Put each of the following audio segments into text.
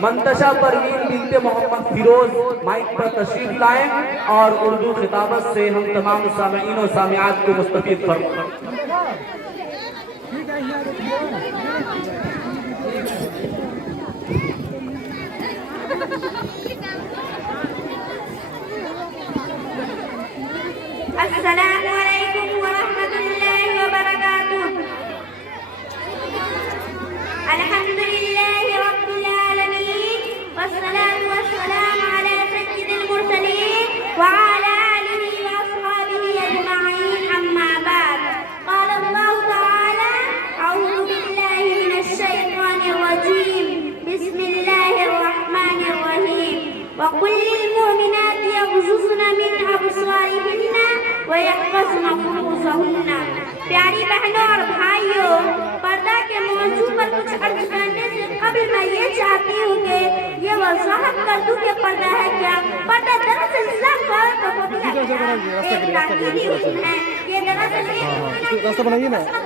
منتشا پروین بنت محمد فیروز مائک پر تشریف لائیں اور اردو خطابت سے ہم تمام سامعین و سامعات کو مستفید فرمائیں۔ السلام علیکم ورحمۃ اللہ وبرکاتہ۔ الحمدللہ رب العالمین والصلاة والسلام علی سید المرسلین وعلی آلہ واصحابہ اجمعین، اما بعد۔ قال اللہ تعالی اعوذ باللہ من الشیطان الرجیم، بسم اللہ الرحمن الرحیم۔ وقل للمؤمنات يغضضن من أبصارهن ويحفظن فروجهن۔ پیاری بہنوں اور بھائیوں، پردہ کے موضوع پر کچھ عرض کرنے سے قبل میں یہ چاہتی ہوں کہ یہ وضاحت کر دوں کہ پردہ ہے کیا۔ پردہ دراصل اسلام کا ایک تاکیدی حکم ہے۔ یہ دراصل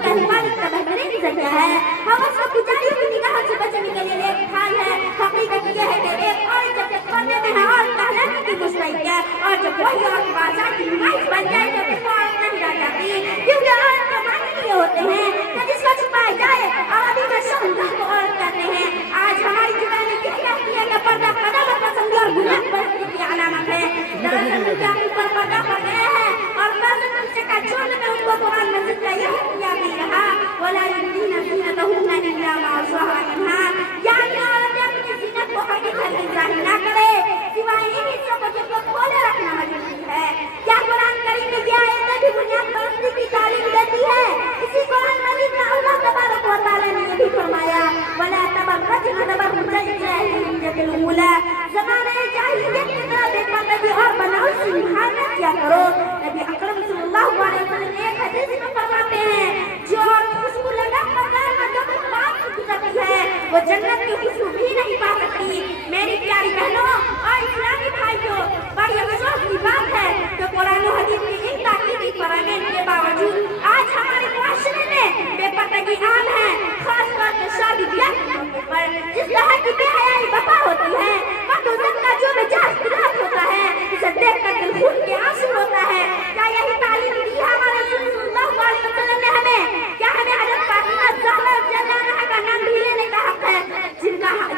کہلوانے کا بہترین ذریعہ ہے۔ حوث و پجاریوں کی نگاہوں سے بچنے کے لیے ایک حال ہے۔ حقیقت یہ ہے کہ ایک عورت جب تک پردے میں ہے اور کہلانے کی مستحق ہے، اور جب وہی عورت بازار کی نمائش بن جائے تو پھر وہ عورت نہیں رہ جاتی، کیونکہ عورت کے معنی یہ ہوتے ہیں کہ جس کو چھپایا جائے۔ عربی میں شرمگاہ کو عورت کہتے ہیں۔ آج ہماری زبانیں یہ کہتی ہے کہ پردہ قدامت پسندی اور گناہ پرستی کی علامت ہے۔ دراصل ان کے منہ پر پردہ پڑ گیا ہے اور بعض سے کا چھوڑنے میں ان کو قرآن مجید کا یہ حکم یاد نہیں رہا، وَلَا يُبْدِينَ زِینَتَہُنَّ إِلَّا مَا ظَهَرَ مِنْهَا، یعنی عورتیں اپنی زینت کو حقیقت میں ظاہر نہ کرے سوائے ان حصوں کو جن کو کھولے رکھنا مجبوری ہے۔ کیا قرآن کریم میں یہ آیتیں بھی بنیاد پرستی کی تعلیم دیتی ہے؟ اسی قرآن مجید میں اللہ تبارک و تعالیٰ نے یہ بھی فرمایا، وَلَا تَبَرَّجْنَ تَبَرُّجَ الْجَاهِلِيَّةِ الْأُولَىٰ، زمانۂ جاہلیت کی طرح بے پردگی اور بناؤ سے محافظت کیا کرو۔ نبی اکرم صلی اللہ علیہ وسلم ایک حدیث میں فرماتے ہیں، جو عورت خوشبو لگا کر جو پاک سے گزرتی ہے وہ جنت کی خوشبو بھی نہیں پا سکتی۔ میری پیاری بہنوں اور اسلامی بھائیوں، بڑی افسوس کی بات ہے کہ قرآن و حدیث کی ان تاکیدی فرامین کے باوجود آج ہمارے معاشرے میں بے پردگی عام ہے، خاص طور پر شادی بیاہ کے موقع پر جس طرح کی بے حیائی بپا ہوتی ہے، مرد و زن کا جو بجا اختلاف ہوتا ہے، اسے دیکھ کر دل خون کے آنسو ہوتا ہے۔ کیا یہی تعلیم دی ہمارے رسول صلی اللہ علیہ وسلم نے ہمیں؟ کیا ہمیں حضرت فاطمہ زہرا رضی اللہ عنہا کا نام بھی لینے کا حق ہے،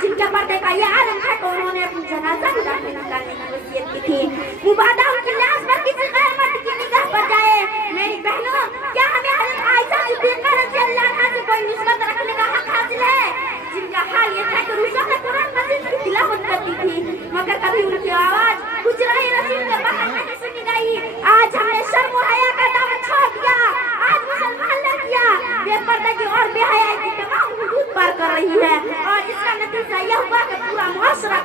جن کے پردے کا یہ عالم ہے کہ انہوں نے اپنی جنازہ بھی داخل نکالنے کی وصیت کی تھی؟ مبادہ ان کی لاش پر کسی غیر مرد کی نگاہ پر جائے۔ میری بہنوں، کیا ہمیں حضرت عائشہ صدیقہ رضی اللہ عنہا سے کوئی نسبت رکھنے کا حق حاصل ہے، جن کا حال یہ تھا کہ روزہ میں قرآن مجید کی تلاوت کرتی تھی مگر کبھی ان کی آواز گجرائے رسول کے باہر نہیں سنی گئی؟ آج ہم نے شرم و حیا کا دعوت چھوڑ دیا، آج مسلمان نے کیا بے پردگی اور بے حیائی کی تمام حدود پار کر رہی ہے، اور اس کا نتیجہ یہ ہوا کہ پورا معاشرہ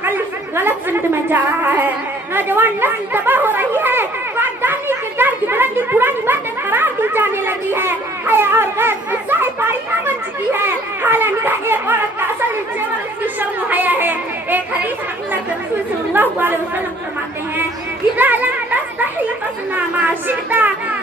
غلط سمت میں جا رہا ہے۔ نوجوان نسل تباہ ہو رہی ہے، خاندانی کردار کی بلندی پرانی باتیں قرار دی جانے لگی ہے، حیا اور غیر غصہ پائیدہ بن چکی ہے۔ حالانکہ ایک عورت کا اصل زیور اس کی شرم و حیا ہے۔ ایک حدیث میں اللہ کے رسول صلی اللہ علیہ وسلم فرماتے ہیں، اذا لم تستحی فاصنع ما شئت،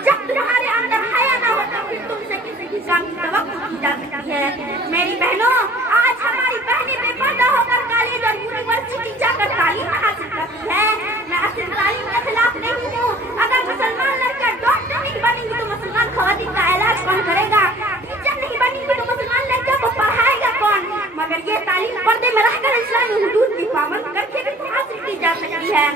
جب تمہارے اندر حیا نہ ہو تو پھر تم سے کسی بھی کام کی توقع کی جا سکتی ہے۔ میری بہنوں، آج ہماری بہنیں بے پردہ ہو کر کالج اور یونیورسٹی جا کر تعلیم حاصل کرتی ہے۔ میں اصل تعلیم کے خلاف نہیں ہوں، اگر مسلمان لڑکیاں ڈاکٹر نہیں بنیں گی تو مسلمان خواتین کا علاج کون کرے گا؟ ٹیچر نہیں بنیں گی تو مسلمان لڑکیوں کو پڑھائے گا کون؟ مگر یہ تعلیم پردے میں رہ کر اسلامی حدود کی پابند کر کے بھی حاصل کی جا سکتی ہے۔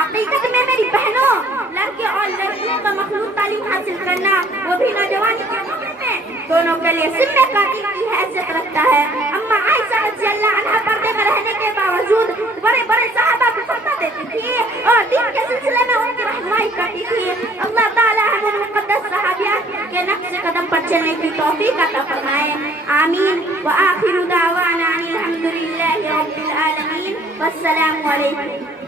حقیقت میں میری بہنوں، لڑکے اور لڑکیوں کا مخلوط تعلیم حاصل کرنا، وہ بھی نوجوانی کے عمر میں، دونوں کے لیے ذمہ قاتل کی حیثیت رکھتا ہے۔ اما عائشہ رضی اللہ عنہا پردے میں رہنے کے باوجود بڑے بڑے صحابہ کو فتویٰ دیتی تھی اور دین کے سلسلے میں ان کی رہنمائی کرتی تھی۔ اللہ تعالیٰ ہم ان مقدس صحابیات کے نقش قدم پر چلنے کی توفیق عطا فرمائے، آمین۔ وآخر دعوانا الحمد للہ رب العالمین، والسلام علیکم۔